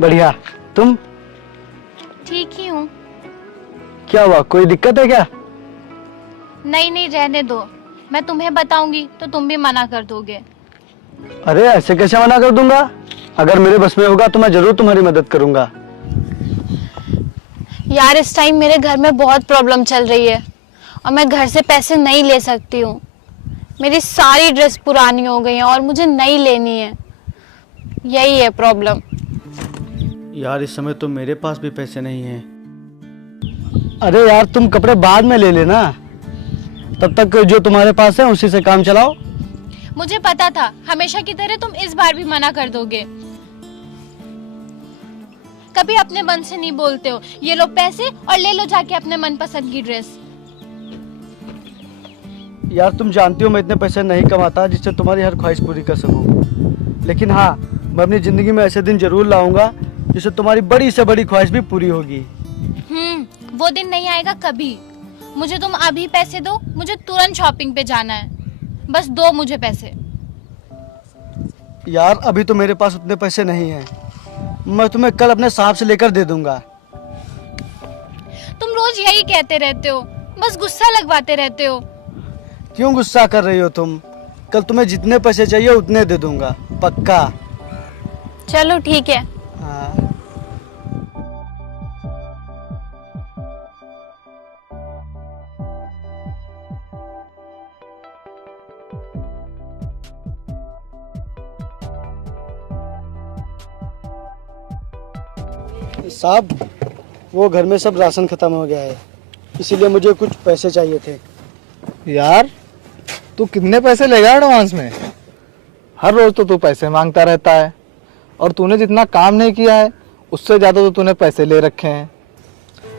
बढ़िया। तुम? ठीक ही हूँ। क्या हुआ, कोई दिक्कत है क्या? नहीं नहीं, रहने दो। मैं तुम्हें बताऊंगी तो तुम भी मना कर दोगे। अरे ऐसे कैसे मना कर दूंगा? अगर मेरे बस में होगा तो मैं जरूर तुम्हारी मदद करूंगा। यार इस टाइम मेरे घर में बहुत प्रॉब्लम चल रही है और मैं घर से पैसे नहीं ले सकती हूँ। मेरी सारी ड्रेस पुरानी हो गई हैं और मुझे नई लेनी है। यही है प्रॉब्लम। यार इस समय तो मेरे पास भी पैसे नहीं हैं। अरे यार तुम कपड़े बाद में ले लेना, तब तक जो तुम्हारे पास है उसी से काम चलाओ। मुझे पता था हमेशा की तरह तुम इस बार भी मना कर दोगे। कभी अपने मन से नहीं बोलते हो। ये लो पैसे और ले लो जाके अपने मनपसंद की ड्रेस। यार तुम जानती हो मैं इतने पैसे नहीं कमाता जिससे तुम्हारी हर ख्वाहिश पूरी कर सकूं। लेकिन हाँ, मैं अपनी जिंदगी में ऐसे दिन जरूर लाऊंगा जिससे तुम्हारी बड़ी से बड़ी ख्वाहिश भी पूरी होगी। वो दिन नहीं आएगा कभी। मुझे तुम अभी पैसे दो, मुझे तुरंत शॉपिंग पे जाना है। बस दो मुझे पैसे। यार अभी तो मेरे पास उतने पैसे नहीं हैं, मैं तुम्हें कल अपने साहब से लेकर दे दूंगा। तुम रोज यही कहते रहते हो, बस गुस्सा लगवाते रहते हो। क्यों गुस्सा कर रही हो तुम? कल तुम्हें जितने पैसे चाहिए उतने दे दूंगा, पक्का। चलो ठीक है। हाँ। साहब, वो घर में सब राशन खत्म हो गया है, इसीलिए मुझे कुछ पैसे चाहिए थे। यार तू कितने पैसे लेगा एडवांस में? हर रोज तो तू पैसे मांगता रहता है और तूने जितना काम नहीं किया है उससे ज्यादा तो तूने पैसे ले रखे हैं।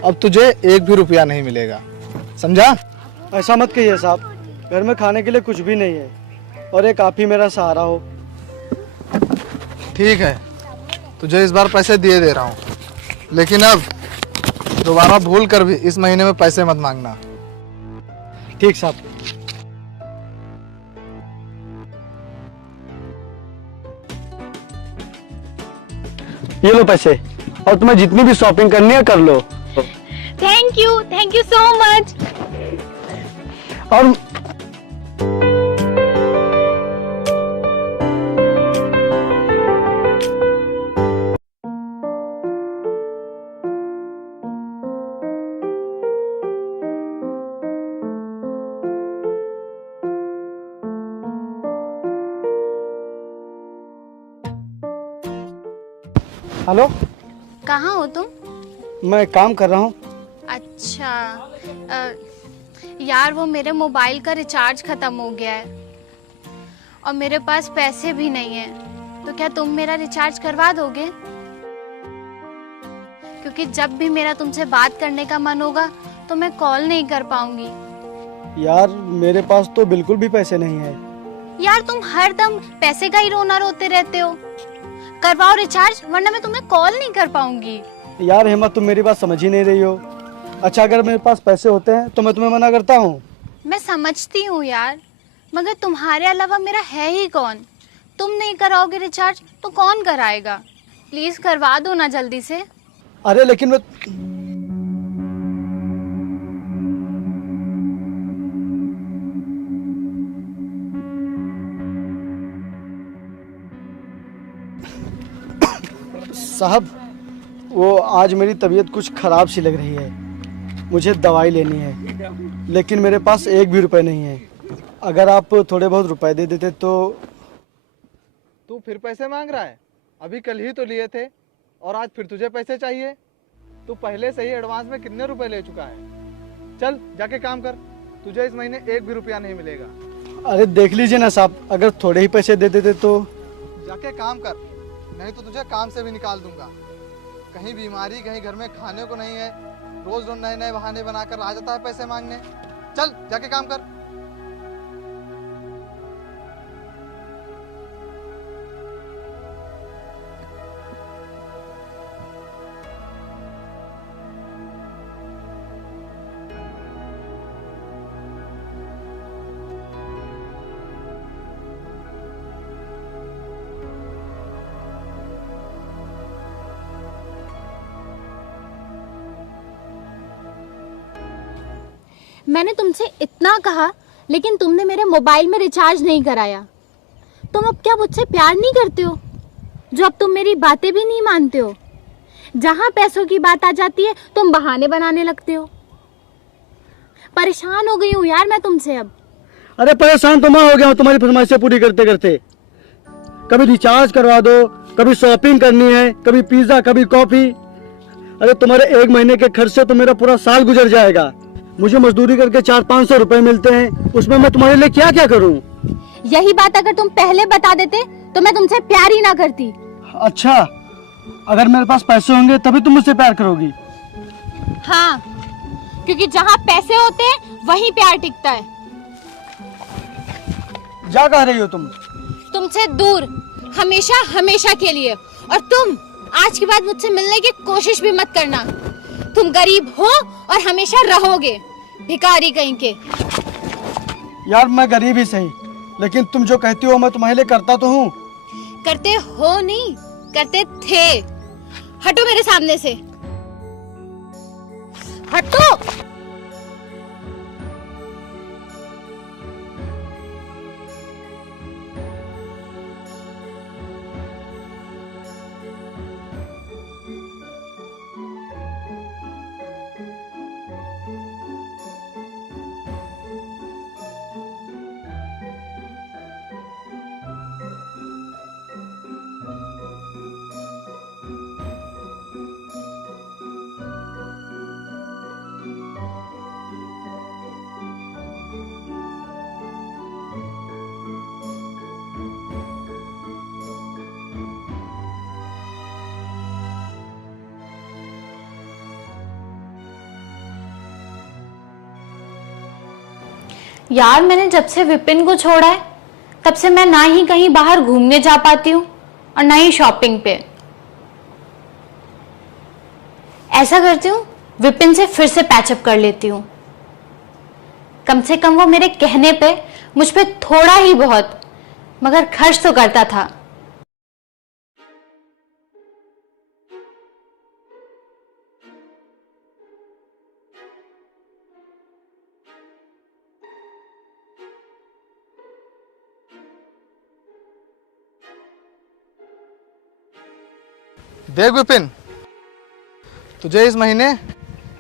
अब तुझे एक भी रुपया नहीं मिलेगा, समझा? ऐसा मत कहिए साहब, घर में खाने के लिए कुछ भी नहीं है और एक आप ही मेरा सहारा हो। ठीक है, तुझे इस बार पैसे दिए दे रहा हूँ, लेकिन अब दोबारा भूल कर भी इस महीने में पैसे मत मांगना। ठीक साहब। ये लो पैसे, और तुम्हें जितनी भी शॉपिंग करनी है कर लो। Thank you so much. और हेलो। कहाँ हो तुम? मैं काम कर रहा हूँ। अच्छा, यार वो मेरे मोबाइल का रिचार्ज खत्म हो गया है और मेरे पास पैसे भी नहीं है। तो क्या तुम मेरा रिचार्ज करवा दोगे? क्योंकि जब भी मेरा तुमसे बात करने का मन होगा तो मैं कॉल नहीं कर पाऊंगी। यार मेरे पास तो बिल्कुल भी पैसे नहीं है। यार तुम हर दम पैसे का ही रोना रोते रहते हो। करवाओ रिचार्ज वरना मैं तुम्हें कॉल नहीं कर पाऊंगी। यार हेमा, तुम मेरी बात समझ ही नहीं रही हो। अच्छा, अगर मेरे पास पैसे होते हैं तो मैं तुम्हें मना करता हूँ? मैं समझती हूँ यार, मगर तुम्हारे अलावा मेरा है ही कौन? तुम नहीं कराओगे रिचार्ज तो कौन कराएगा? प्लीज करवा दो ना जल्दी से। अरे लेकिन मैं साहब, वो आज मेरी तबीयत कुछ खराब सी लग रही है, मुझे दवाई लेनी है, लेकिन मेरे पास एक भी रुपए नहीं है। अगर आप थोड़े बहुत रुपए दे देते तो। तू फिर पैसे मांग रहा है? अभी कल ही तो लिए थे और आज फिर तुझे पैसे चाहिए? तू पहले से ही एडवांस में कितने रुपए ले चुका है? चल जाके काम कर, तुझे इस महीने एक भी रुपया नहीं मिलेगा। अरे देख लीजिए ना साहब, अगर थोड़े ही पैसे दे देते तो। जाके काम कर, नहीं तो तुझे काम से भी निकाल दूंगा। कहीं बीमारी, कहीं घर में खाने को नहीं है, रोज रोज नए नए बहाने बनाकर आ जाता है पैसे मांगने। चल जाके काम कर। मैंने तुमसे इतना कहा, लेकिन तुमने मेरे मोबाइल में रिचार्ज नहीं कराया। तुम अब क्या मुझसे प्यार नहीं करते हो, जो अब तुम मेरी बातें भी नहीं मानते हो? जहां पैसों की बात आ जाती है तुम बहाने बनाने लगते हो। परेशान हो गई हूँ यार मैं तुमसे अब। अरे परेशान तो मैं हो गया हूँ तुम्हारी फरमाइशें पूरी करते करते। कभी रिचार्ज करवा दो, कभी शॉपिंग करनी है, कभी पिज्जा, कभी कॉफी। अरे तुम्हारे 1 महीने के खर्च से तो मेरा पूरा साल गुजर जाएगा। मुझे मजदूरी करके 400-500 रुपए मिलते हैं, उसमें मैं तुम्हारे लिए क्या क्या करूं? यही बात अगर तुम पहले बता देते तो मैं तुमसे प्यार ही ना करती। अच्छा, अगर मेरे पास पैसे होंगे तभी तुम मुझसे प्यार करोगी? हाँ, क्योंकि जहाँ पैसे होते हैं वहीं प्यार टिकता है। जा कह रही हो तुम? तुमसे दूर, हमेशा हमेशा के लिए। और तुम आज के बाद मुझसे मिलने की कोशिश भी मत करना। तुम गरीब हो और हमेशा रहोगे, भिखारी कहीं के। यार मैं गरीब ही सही, लेकिन तुम जो कहती हो मैं तुम्हारे लिए करता तो हूँ। करते हो नहीं, करते थे। हटो मेरे सामने से, हटो। यार मैंने जब से विपिन को छोड़ा है तब से मैं ना ही कहीं बाहर घूमने जा पाती हूँ और ना ही शॉपिंग पे। ऐसा करती हूँ विपिन से फिर से पैचअप कर लेती हूँ। कम से कम वो मेरे कहने पे मुझ पे थोड़ा ही बहुत मगर खर्च तो करता था। देख विपिन, तुझे इस महीने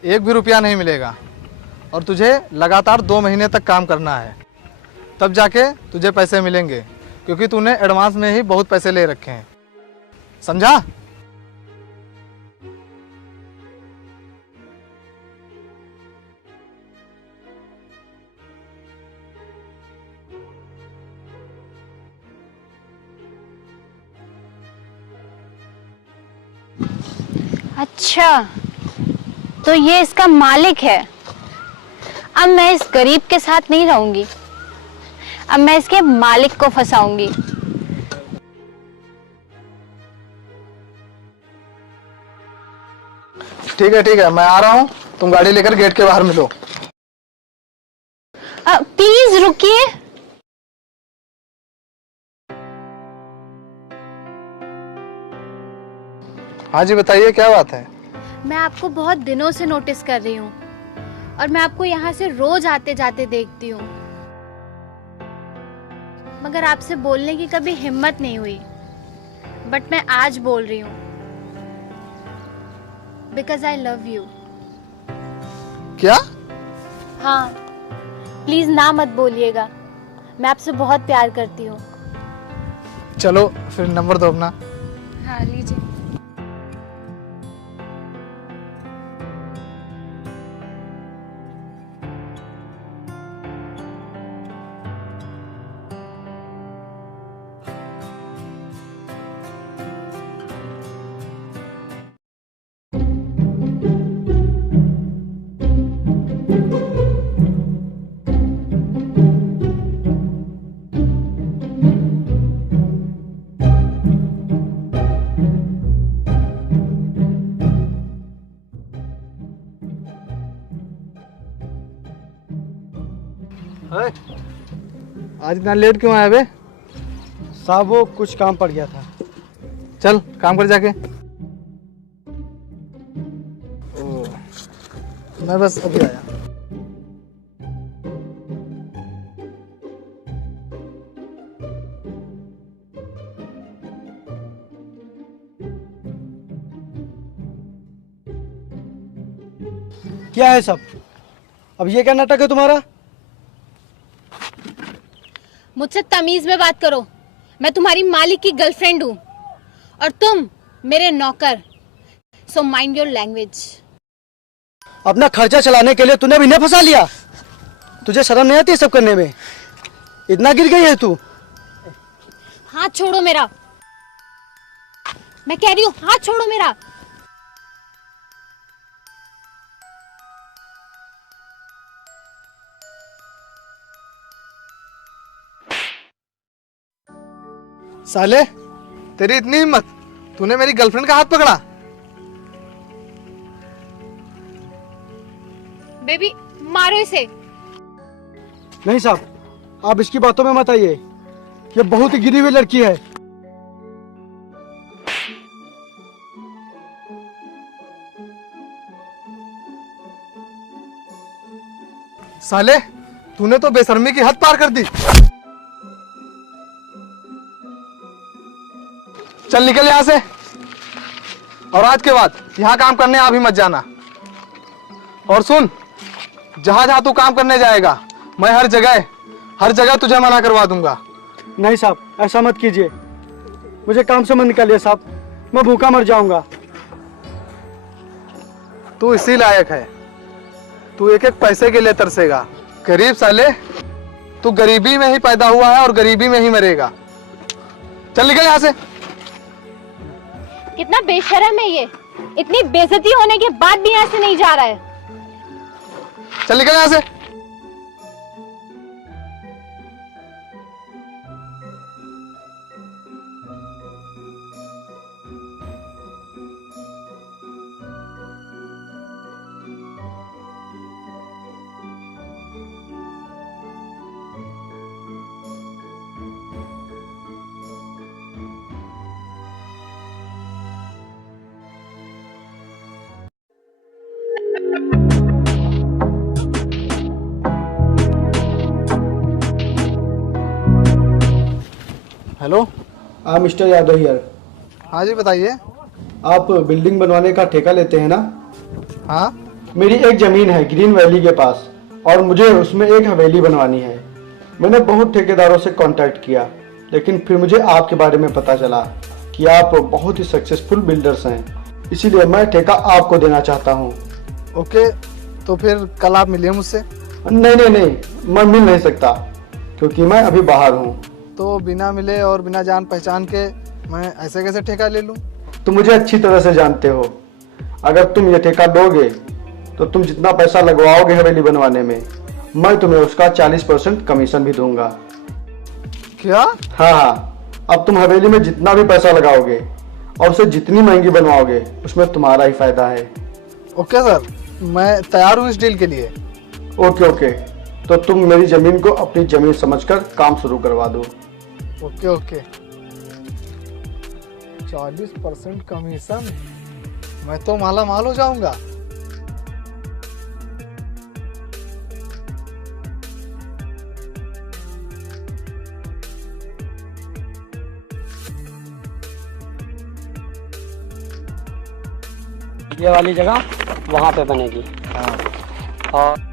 1 भी रुपया नहीं मिलेगा और तुझे लगातार 2 महीने तक काम करना है, तब जाके तुझे पैसे मिलेंगे, क्योंकि तूने एडवांस में ही बहुत पैसे ले रखे हैं, समझा? अच्छा, तो ये इसका मालिक है। अब मैं इस गरीब के साथ नहीं रहूंगी, अब मैं इसके मालिक को फंसाऊंगी। ठीक है, मैं आ रहा हूँ, तुम गाड़ी लेकर गेट के बाहर मिलो। प्लीज रुकिए। हाँ जी बताइए, क्या बात है? मैं आपको बहुत दिनों से नोटिस कर रही हूँ और मैं आपको यहाँ से रोज आते जाते देखती हूँ, मगर आपसे बोलने की कभी हिम्मत नहीं हुई। बट मैं आज बोल रही हूँ, बिकॉज आई लव यू। क्या? हाँ, प्लीज ना मत बोलिएगा, मैं आपसे बहुत प्यार करती हूँ। चलो फिर नंबर दो अपना। हाँ लीजिए। आज इतना लेट क्यों आया बे? साहब वो कुछ काम पड़ गया था। चल काम कर जाके। मैं बस अभी आया। क्या है सब? अब ये क्या नाटक है तुम्हारा? मुझसे तमीज में बात करो। मैं तुम्हारी मालिक की गर्लफ्रेंड हूँ और तुम मेरे नौकर। So mind your language. अपना खर्चा चलाने के लिए तूने अभी इन्हें फंसा लिया। तुझे शर्म नहीं आती ये सब करने में? इतना गिर गई है तू? हाथ छोड़ो मेरा। मैं कह रही हूँ हाथ छोड़ो मेरा। साले, तेरी इतनी हिम्मत, तूने मेरी गर्लफ्रेंड का हाथ पकड़ा? बेबी मारो इसे। नहीं साहब, आप इसकी बातों में मत आइए। ये बहुत ही गिरी हुई लड़की है। साले, तूने तो बेशर्मी की हद पार कर दी। चल निकल यहाँ से, और आज के बाद यहाँ काम करने आ भी मत जाना। और सुन, जहां जहां तू काम करने जाएगा, मैं हर जगह तुझे मना करवा दूंगा। नहीं साहब, ऐसा मत कीजिए। मुझे काम से मत निकालिए साहब, मैं भूखा मर जाऊंगा। तू इसी लायक है, तू एक एक पैसे के लिए तरसेगा। गरीब साले, तू गरीबी में ही पैदा हुआ है और गरीबी में ही मरेगा। चल निकल यहाँ से। कितना बेशर्म है ये। इतनी बेइज्जती होने के बाद भी यहाँ से नहीं जा रहा है। चल निकल यहाँ से। हेलो। हाँ मिस्टर यादव हियर। हाँ जी बताइए। आप बिल्डिंग बनवाने का ठेका लेते हैं ना? हाँ। मेरी एक जमीन है ग्रीन वैली के पास, और मुझे उसमें एक हवेली बनवानी है। मैंने बहुत ठेकेदारों से कांटेक्ट किया, लेकिन फिर मुझे आपके बारे में पता चला कि आप बहुत ही सक्सेसफुल बिल्डर्स हैं। इसीलिए मैं ठेका आपको देना चाहता हूँ। ओके, तो फिर कल आप मिलिए मुझसे। नहीं नहीं नहीं, मैं मिल नहीं सकता क्योंकि मैं अभी बाहर हूँ। तो बिना मिले और बिना जान पहचान के मैं ऐसे कैसे ठेका ले लूं? तुम मुझे अच्छी तरह से जानते हो। अगर तुम ये ठेका दोगे तो तुम जितना पैसा लगवाओगे हवेली बनवाने में, मैं तुम्हें उसका 40% कमीशन भी दूंगा। क्या? हाँ हाँ, अब तुम हवेली में जितना भी पैसा लगाओगे और उसे जितनी महंगी बनवाओगे, उसमें तुम्हारा ही फायदा है। ओके सर, मैं तैयार हूँ इस डील के लिए। ओके ओके, तो तुम मेरी जमीन को अपनी जमीन समझकर काम शुरू करवा दो। Okay okay. 40% कमीशन, मैं तो माला माल हो जाऊंगा। ये वाली जगह वहाँ पे बनेगी। हाँ। और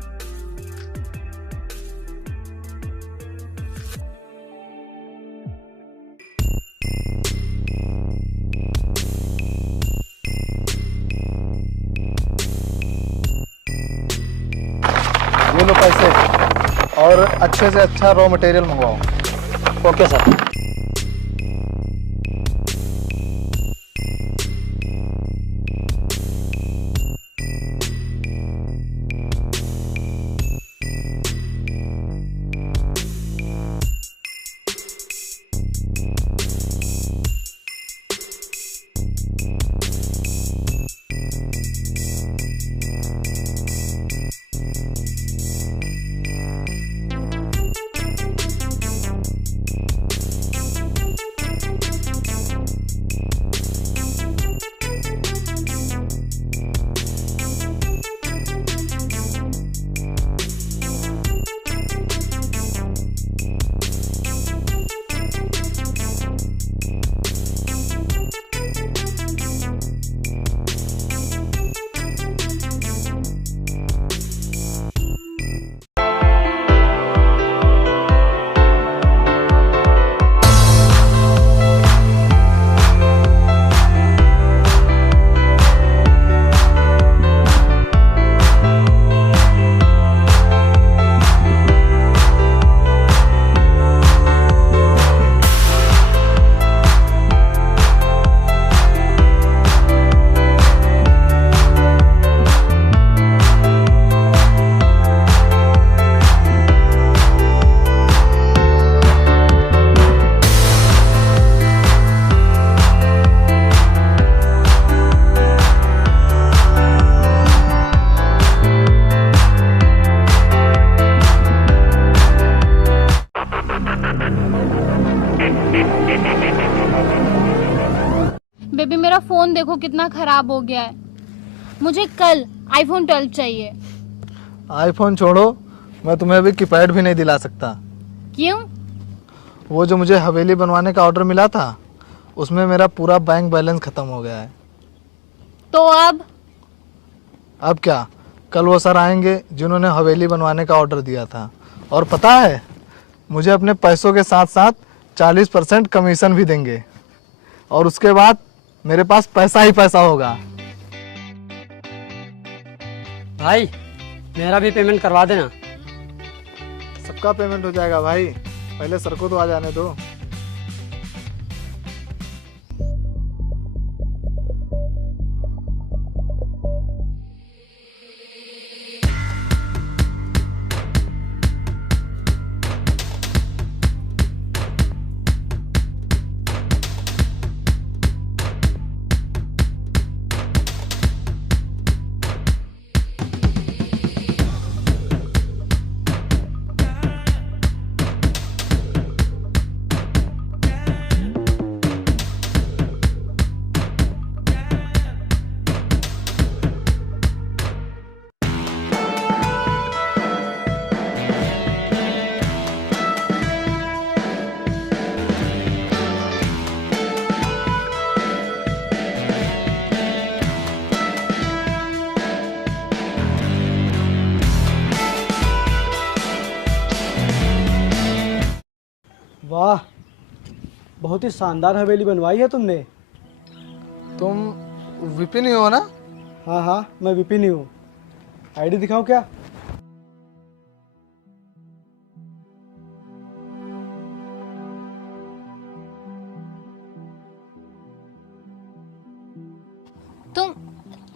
ये लो पैसे, और अच्छे से अच्छा रॉ मटेरियल मंगवाओ। Okay sir. मेरा फोन देखो कितना खराब हो गया है। मुझे कल आईफोन 12 चाहिए। आईफोन छोड़ो, मैं तुम्हें अभी कीपैड भी नहीं दिला सकता। क्यों? वो जो मुझे हवेली बनवाने का ऑर्डर मिला था, उसमें मेरा पूरा बैंक बैलेंस खत्म हो गया है। तो अब क्या, कल वो सर आएंगे जिन्होंने हवेली बनवाने का ऑर्डर दिया था, और पता है मुझे अपने पैसों के साथ साथ 40% कमीशन भी देंगे, और उसके बाद मेरे पास पैसा ही पैसा होगा। भाई मेरा भी पेमेंट करवा देना। सबका पेमेंट हो जाएगा भाई, पहले सर को तो आ जाने दो। वाह, बहुत ही शानदार हवेली बनवाई है तुमने। तुम विपिन ही हो ना? हाँ हाँ, मैं विपिन ही हूँ। आईडी दिखाऊं क्या?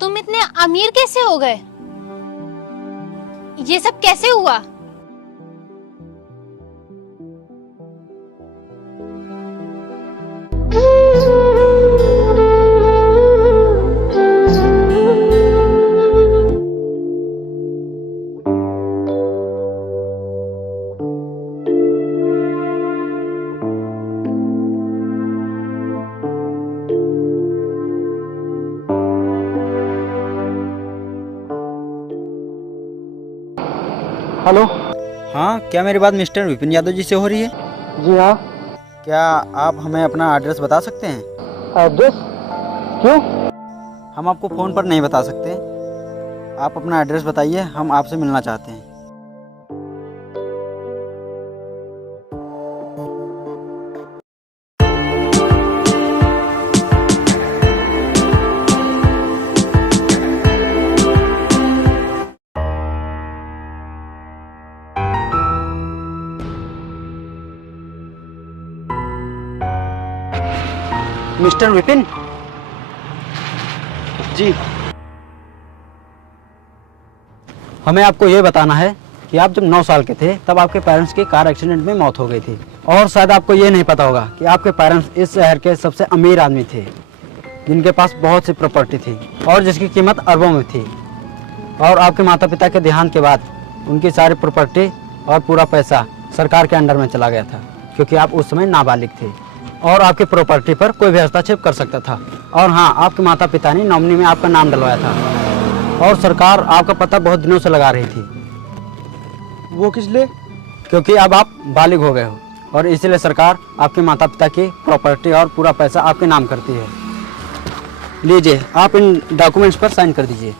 तुम इतने अमीर कैसे हो गए? ये सब कैसे हुआ? हेलो। हाँ, क्या मेरी बात मिस्टर विपिन यादव जी से हो रही है? जी हाँ। क्या आप हमें अपना एड्रेस बता सकते हैं? एड्रेस? क्यों? हम आपको फ़ोन पर नहीं बता सकते। आप अपना एड्रेस बताइए, हम आपसे मिलना चाहते हैं। मिस्टर विपिन जी। हमें आपको ये बताना है कि आप जब 9 साल के थे तब आपके पेरेंट्स की कार एक्सीडेंट में मौत हो गई थी, और शायद आपको ये नहीं पता होगा कि आपके पेरेंट्स इस शहर के सबसे अमीर आदमी थे, जिनके पास बहुत सी प्रॉपर्टी थी और जिसकी कीमत अरबों में थी। और आपके माता पिता के देहांत के बाद उनकी सारी प्रॉपर्टी और पूरा पैसा सरकार के अंडर में चला गया था, क्योंकि आप उस समय नाबालिग थे और आपकी प्रॉपर्टी पर कोई भी हस्तक्षेप कर सकता था। और हाँ, आपके माता पिता ने नॉमिनी में आपका नाम डलवाया था, और सरकार आपका पता बहुत दिनों से लगा रही थी। वो किस लिए? क्योंकि अब आप बालिग हो गए हो, और इसीलिए सरकार आपके माता पिता की प्रॉपर्टी और पूरा पैसा आपके नाम करती है। लीजिए, आप इन डॉक्यूमेंट्स पर साइन कर दीजिए।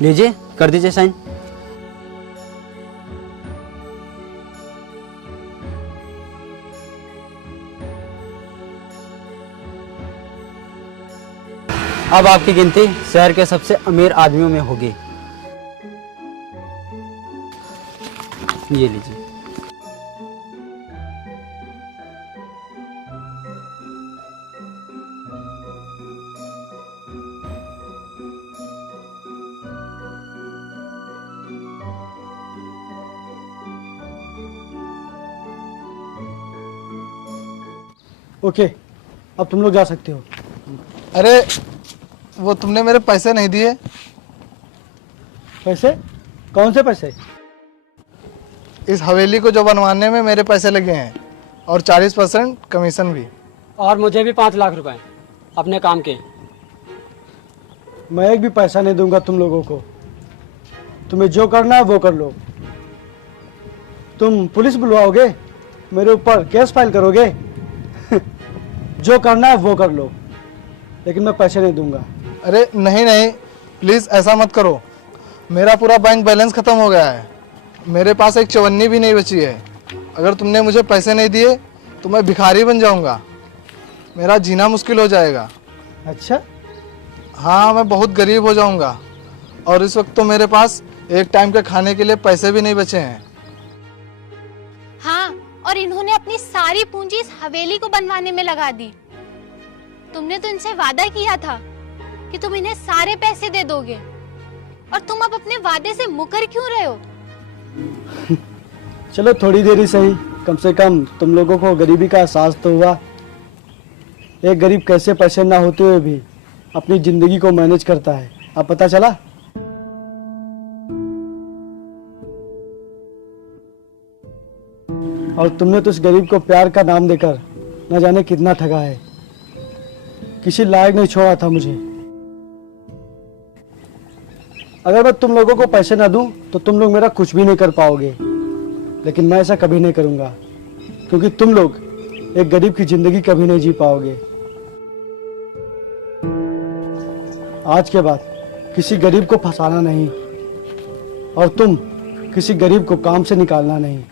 लीजिए, कर दीजिए साइन। अब आपकी गिनती शहर के सबसे अमीर आदमियों में होगी। ये लीजिए। ओके, अब तुम लोग जा सकते हो। अरे वो तुमने मेरे पैसे नहीं दिए। पैसे? कौन से पैसे? इस हवेली को जो बनवाने में मेरे पैसे लगे हैं, और 40% कमीशन भी। और मुझे भी 5 लाख रुपए। अपने काम के। मैं एक भी पैसा नहीं दूंगा तुम लोगों को। तुम्हें जो करना है वो कर लो। तुम पुलिस बुलवाओगे, मेरे ऊपर केस फाइल करोगे। जो करना है वो कर लो, लेकिन मैं पैसे नहीं दूंगा। अरे नहीं नहीं, प्लीज़ ऐसा मत करो। मेरा पूरा बैंक बैलेंस ख़त्म हो गया है। मेरे पास एक चवन्नी भी नहीं बची है। अगर तुमने मुझे पैसे नहीं दिए तो मैं भिखारी बन जाऊंगा, मेरा जीना मुश्किल हो जाएगा। अच्छा, हाँ, मैं बहुत गरीब हो जाऊंगा। और इस वक्त तो मेरे पास एक टाइम के खाने के लिए पैसे भी नहीं बचे हैं। हाँ, और इन्होंने अपनी सारी पूंजी इस हवेली को बनवाने में लगा दी। तुमने तो इनसे वादा किया था कि तुम इन्हें सारे पैसे दे दोगे, और तुम अब अपने वादे से मुकर क्यों रहे हो? चलो थोड़ी देर ही सही, कम से कम तुम लोगों को गरीबी का एहसास तो हुआ। एक गरीब कैसे पैसे ना होते हुए भी अपनी जिंदगी को मैनेज करता है, अब पता चला। और तुमने तो उस गरीब को प्यार का नाम देकर न जाने कितना ठगा है। किसी लायक नहीं छोड़ा था मुझे। अगर मैं तुम लोगों को पैसे ना दूं तो तुम लोग मेरा कुछ भी नहीं कर पाओगे, लेकिन मैं ऐसा कभी नहीं करूंगा, क्योंकि तुम लोग एक गरीब की जिंदगी कभी नहीं जी पाओगे। आज के बाद किसी गरीब को फंसाना नहीं, और तुम किसी गरीब को काम से निकालना नहीं।